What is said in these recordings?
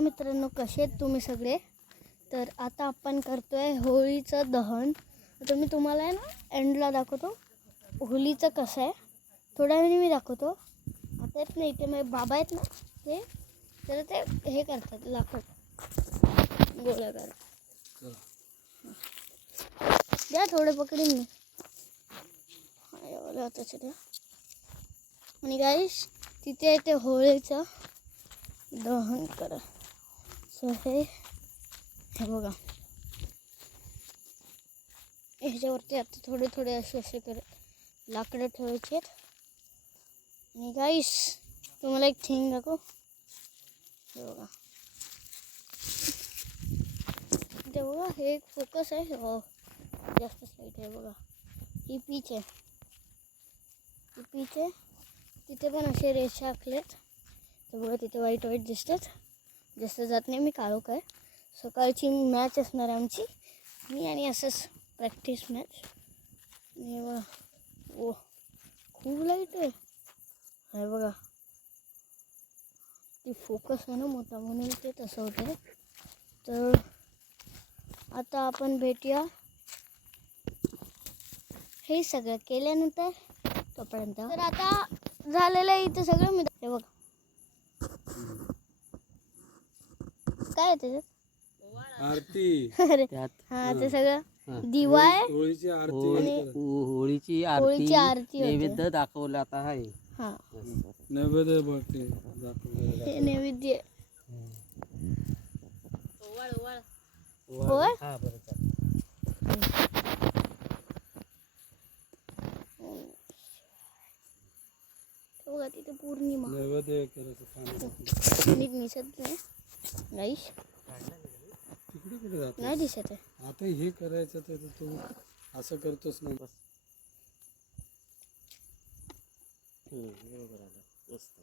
Hello मित्रांनो, कसे आहेत तुम्ही सगळे? तर आता आपण करतोय होळीचं दहन. तर मी तुम्हाला आहे ना एंडला दाखवतो होळीचं कसं आहे. थोड्या वेळाने मी दाखवतो. आता येत नाही ते माझे बाबा आहेत ना, ते तर ते हे करतात, लाकूड गोळा करतात. द्या थोडे पकडीन मी आताच द्या. आणि गाईस तिथे ते होळीचं दहन करा. सो हे बघा, ह्याच्यावरती आता थोडे थोडे असे करत लाकडं ठेवायचे आहेत. आणि गाईस तुम्हाला एक थिंग दाखव. हे बघा, ते बघा, हे एक फोकस आहे. हो, जास्त साईट आहे बघा. ही पीच आहे, ही पीच आहे. तिथे पण असे रेषा आखलेत. तर बघा, तिथे वाईट वाईट दिसतात. जास्त जात नाही मी, काळोख आहे. सकाळची मॅच असणार आमची, मी आणि असंच प्रॅक्टिस मॅच. आणि बघा, ओ खूप लाईट आहे. हे बघा, ती फोकस आहे ना मोठा, म्हणून ते तसं होतं. तर आता आपण भेटूया हे सगळं केल्यानंतर तोपर्यंत. तर आता झालेलं आहे इथं सगळं. मी हे बघा काय आहे त्याच्यात, आरती. अरे हा, ते सगळं दिवा आहे. होळीची आरती आणि होळीची होळीची आरती होते. नैवेद्य दाखवलं आता आहे. हा, नैवेद्य भक्ती दाखवलं. हे नैवेद्य होय. हा बरं चालेल. बघा तिथे पौर्णिमा नैवेद्य करायचं. नीट दिसत नाही गाईस, तिकडे कुठे जातो नाही दिसत आहे. आता हे करायचं तर तू असं करतोस ना. बस बरोबर आलं, मस्त.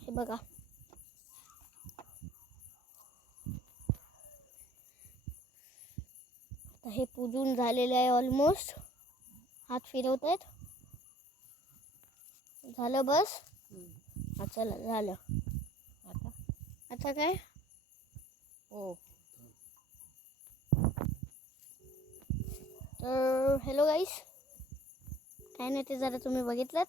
हे बघा, आता हे पूजून झालेलं आहे ऑलमोस्ट. हात फिरवत आहेत. झालं बस. हा चला, झालं. आता काय हो. तर हॅलो गाईस, काय नाही, ते जरा तुम्ही बघितलं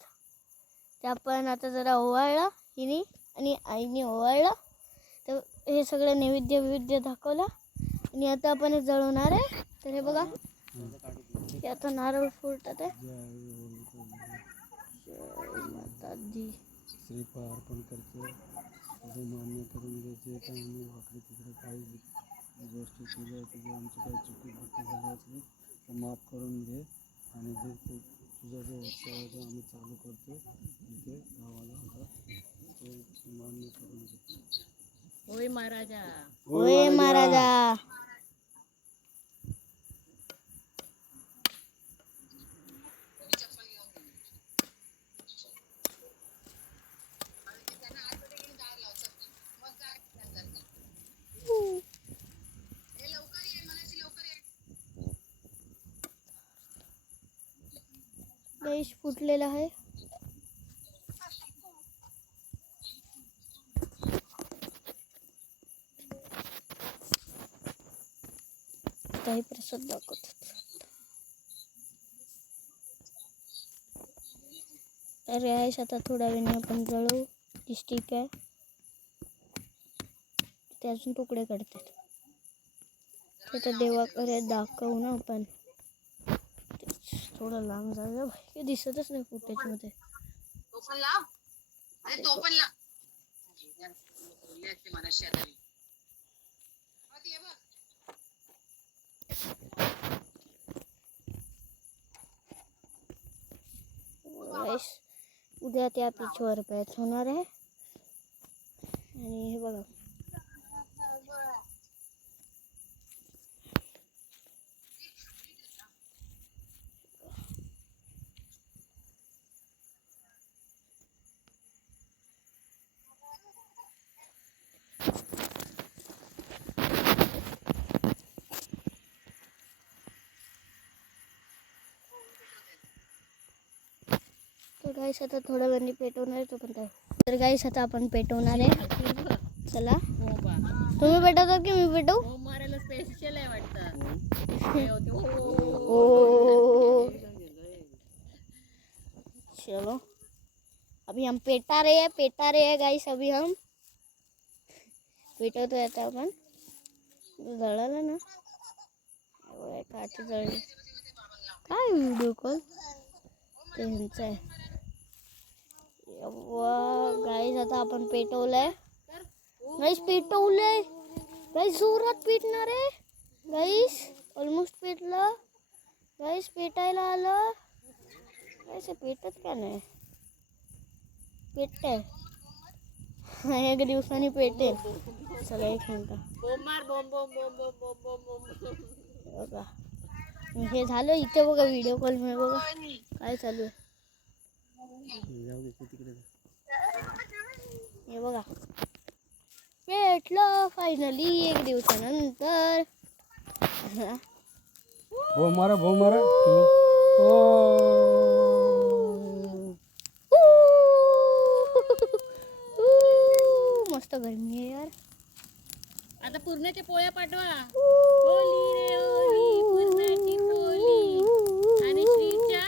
ते आपण आता जरा ओवाळलं हिने आणि आईने ओवाळलं. तर हे सगळं नैवेद्य दाखवलं. आणि आता आपण हे जळवणार आहे. तर हे बघा, हे आता नारळ फोडतात आहे. माता दी श्रीफळ अर्पण करतो. तुझं मान्य करून घ्यायचे काही आम्ही वाकडे तिकडे काही गोष्टी केल्या तुझ्या आमची काही चुकी भक्ती झाली असली तर माफ करून घे. आणि जे तुझा जो उत्सव आहे तो आम्ही चालू करतो तिथे गावाला आता तो मान्य करून घे. होय महाराजा. होय महाराजा. देश फुटलेला आहे. काही प्रसाद दाखवतात. तर यावेळेस आता थोड्या वेळाने आपण जळवू. ती स्टिक आहे, ते अजून तुकडे काढतात. आता देवाकडे दाखवू ना आपण. थोडं लांब जाऊया, हे दिसतच नाही फुटेज मध्ये. उद्या त्या पिचवर पॅच होणार आहे. आणि हे बघा, तर गाईस आता थोड्या वेळाने पेटवणार आहे तो पण काय. तर गाईस आता आपण पेटवणार आहे. चला तुम्ही पेटवतात की मी पेटवू? हो मारायला स्पेशल आहे वाटतं. ओ चलो अभी हम पेटा रहे हैं गाइस. अभी हम पेटवतो आता आपण. जळालं ना काठी जळली. काय व्हिडिओ कॉल ते ह्यांचं आहे. गाईस आता आपण पेटवलंय. गाईस पेटवलंय. गाईस जोरात पेटणार आहे. गाईस ऑलमोस्ट पेटलं. गाईस पेटायला आलं. गाईस पेटत का नाही? पेटतंय. एक दिवसाने पेटेल. चला एक मिनटं बोंब मार बोंब बोंब बोंब बोंब बोंब बोंब बोंब. बघा हे झालं. इथे बघा व्हिडिओ कॉल मध्ये बघा काय चालू आहे. जाऊ दे ते तिकडे. हे बघा पेटलं फायनली एक दिवसानंतर. भो मारा ओ मस्त गरमी आहे यार. आता पुरणाच्या पोळ्या पाठवा. होली रे होली पुरणाची पोळी आणि श्रीच्या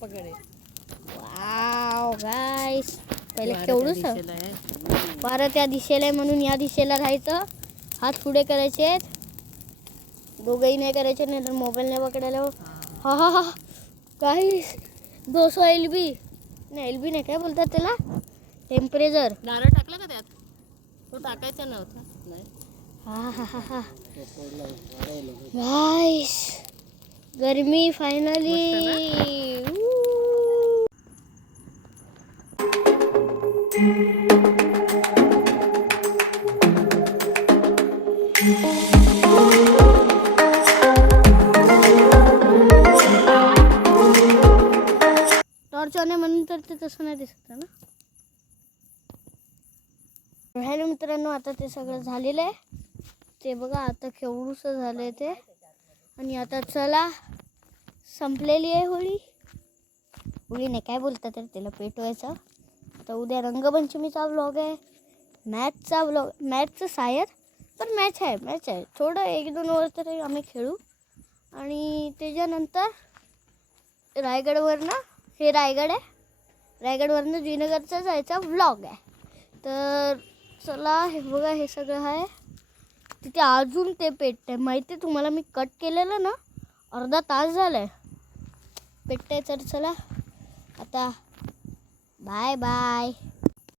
पकडे. वाव गाईस पहिले केवढूच वारं त्या दिशेला आहे म्हणून या दिशेला राहायचं. हात पुढे करायचे आहेत. दोघंही नाही करायचे नाही तर मोबाईल नाही पकडायला. हा हा हा गाईस 200 LB नाही LB नाही काय बोलतात त्याला टेम्परेचर. नारळ टाकला का त्यात? तो टाकायचा नव्हता. नाही हा हा हा हा गाईस गरमी फायनली. टॉर्च ऑन आहे म्हणून तर ते तसं नाही दिसत ना. हॅलो मित्रांनो आता ते सगळं झालेलं आहे. ते बघा आता केवढूसं झालं आहे ते. आणि आता चला संपलेली आहे होळी. होळी नाही काय बोलतात तर त्याला पेटवायचं. आता उद्या रंगपंचमीचा व्लॉग आहे. मॅचचा व्लॉग मॅचचं शायद पण मॅच आहे थोडं 1-2 ओव्हर तरी आम्ही खेळू. आणि त्याच्यानंतर रायगडवरनं हे रायगड आहे. रायगडवरनं जुनीनगरचा जायचा व्लॉग आहे. तर चला हे बघा हे सगळं आहे. तिथे अजून ते पेटते माहिती आहे तुम्हाला. मी कट केलेलं ना अर्धा तास झाला आहे पेटते. तर चला आता बाय बाय.